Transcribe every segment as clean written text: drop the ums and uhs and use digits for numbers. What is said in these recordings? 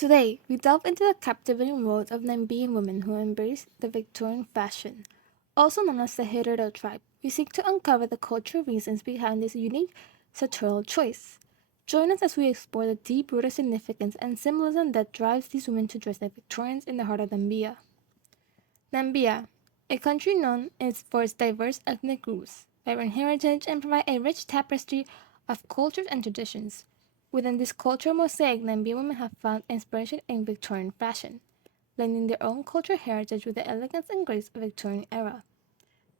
Today, we delve into the captivating world of Namibian women who embrace the Victorian fashion. Also known as the Herero tribe, we seek to uncover the cultural reasons behind this unique sartorial choice. Join us as we explore the deep-rooted significance and symbolism that drives these women to dress like Victorians in the heart of Namibia. Namibia, a country known for its diverse ethnic groups, vibrant heritage, and provide a rich tapestry of cultures and traditions. Within this cultural mosaic, Namibia women have found inspiration in Victorian fashion, blending their own cultural heritage with the elegance and grace of the Victorian era.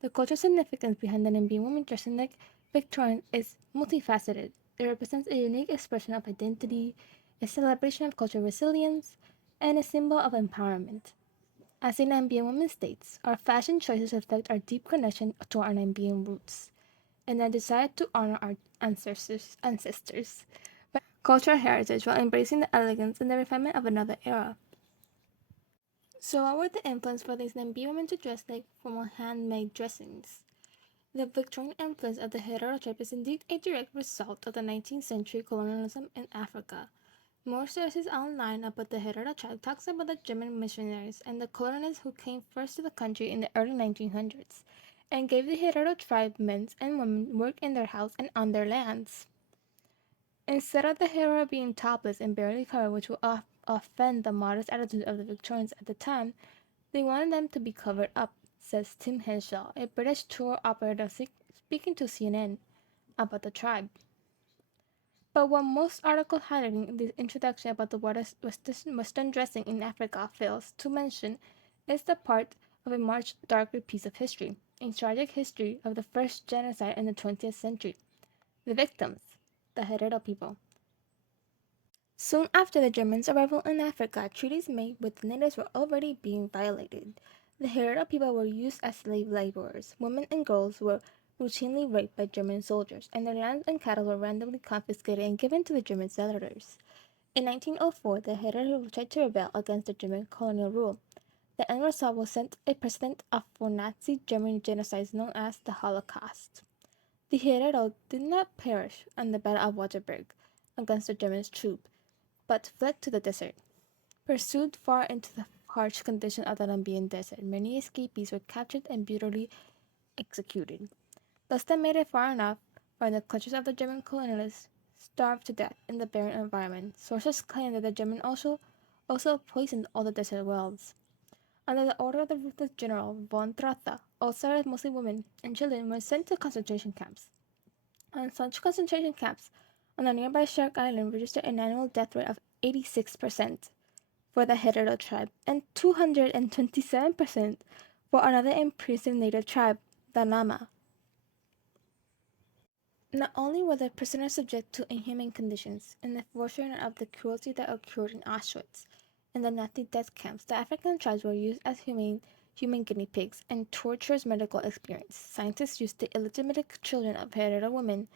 The cultural significance behind the Namibian women dressing like Victorian is multifaceted. It represents a unique expression of identity, a celebration of cultural resilience, and a symbol of empowerment. As the Namibian woman states, our fashion choices reflect our deep connection to our Namibian roots and our desire to honor our ancestors, cultural heritage while embracing the elegance and the refinement of another era. So, what were the influence for these Namibian women to dress like formal handmade dressings? The Victorian influence of the Herero tribe is indeed a direct result of the 19th century colonialism in Africa. More sources online about the Herero tribe talks about the German missionaries and the colonists who came first to the country in the early 1900s and gave the Herero tribe men and women work in their house and on their lands. Instead of the Herero being topless and barely covered, which would offend the modest attitude of the Victorians at the time, they wanted them to be covered up, says Tim Henshaw, a British tour operator speaking to CNN about the tribe. But what most articles highlighting in this introduction about the Western dressing in Africa fails to mention is the part of a much darker piece of history, a tragic history of the first genocide in the 20th century. The victims, the Herero people. Soon after the Germans' arrival in Africa, treaties made with the natives were already being violated. The Herero people were used as slave laborers. Women and girls were routinely raped by German soldiers, and their lands and cattle were randomly confiscated and given to the German settlers. In 1904, the Herero tried to rebel against the German colonial rule. The end result was sent a precedent for Nazi German genocides known as the Holocaust. The Herero did not perish on the Battle of Waterberg against the German troops, but fled to the desert. Pursued far into the harsh conditions of the Namibian desert, many escapees were captured and brutally executed. Those that made it far enough from the clutches of the German colonialists starved to death in the barren environment. Sources claim that the Germans also poisoned all the desert wells. Under the order of the ruthless general von Trotha, outsiders, mostly women and children, were sent to concentration camps. And such concentration camps on the nearby Shark Island registered an annual death rate of 86% for the Herero tribe and 227% for another imprisoned native tribe, the Nama. Not only were the prisoners subject to inhuman conditions and the foreshadowing of the cruelty that occurred in Auschwitz and the Nazi death camps, the African tribes were used as human guinea pigs and torturous medical experiments. Scientists used the illegitimate children of Herero women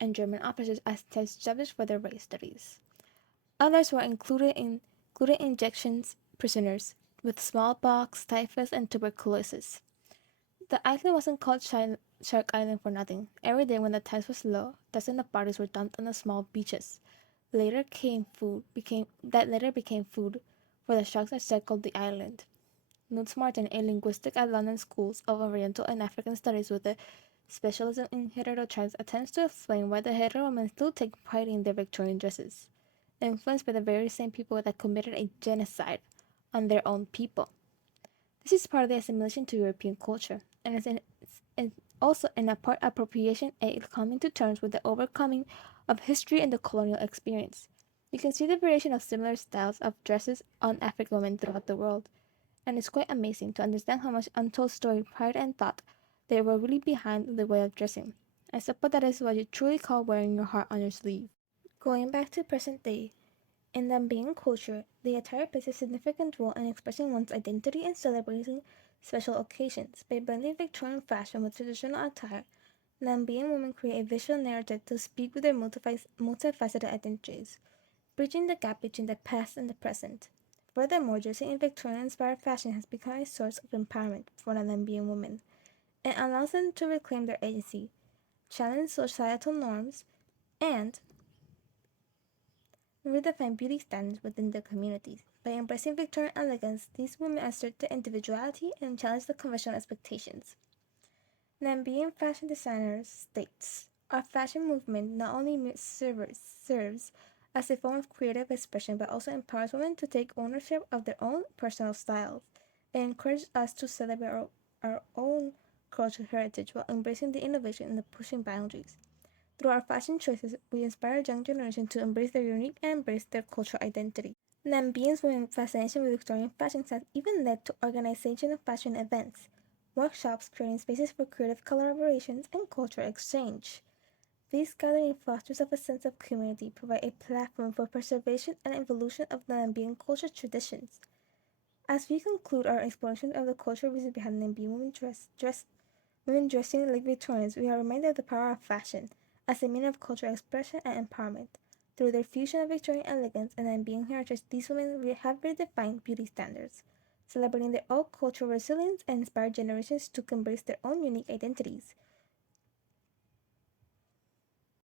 and German officers as test subjects for their race studies. Others were included injections prisoners with smallpox, typhus, and tuberculosis. The island wasn't called Shark Island for nothing. Every day when the tide was low, dozens of bodies were dumped on the small beaches. Later became food for the sharks that circled the island. Nutz Martin, a linguist at London Schools of Oriental and African Studies with a specialism in Herero tribes, attempts to explain why the Herero women still take pride in their Victorian dresses, influenced by the very same people that committed a genocide on their own people. This is part of the assimilation to European culture, and also in a part appropriation, a coming to terms with the overcoming of history and the colonial experience. You can see the variation of similar styles of dresses on African women throughout the world, and it's quite amazing to understand how much untold story, pride, and thought they were really behind the way of dressing. I suppose that is what you truly call wearing your heart on your sleeve. Going back to present day, in Namibian culture, the attire plays a significant role in expressing one's identity and celebrating special occasions. By blending Victorian fashion with traditional attire, Namibian women create a visual narrative to speak with their multifaceted identities, bridging the gap between the past and the present. Furthermore, dressing in Victorian-inspired fashion has become a source of empowerment for the Namibian women. It allows them to reclaim their agency, challenge societal norms, and redefine beauty standards within their communities. By embracing Victorian elegance, these women assert their individuality and challenge the conventional expectations. Namibian fashion designers states, our fashion movement not only serves as a form of creative expression but also empowers women to take ownership of their own personal styles. It encourages us to celebrate our own cultural heritage while embracing the innovation and the pushing boundaries. Through our fashion choices, we inspire young generation to embrace their unique and embrace their cultural identity. Namibians' women's fascination with Victorian fashion has even led to organization of fashion events, workshops creating spaces for creative collaborations and cultural exchange. These gatherings fosters of a sense of community, provide a platform for preservation and evolution of the Namibian culture traditions. As we conclude our exploration of the cultural reasons behind Namibian women dressing like Victorians, we are reminded of the power of fashion as a means of cultural expression and empowerment. Through their fusion of Victorian elegance and Namibian heritage, these women have redefined beauty standards, celebrating their own cultural resilience and inspired generations to embrace their own unique identities.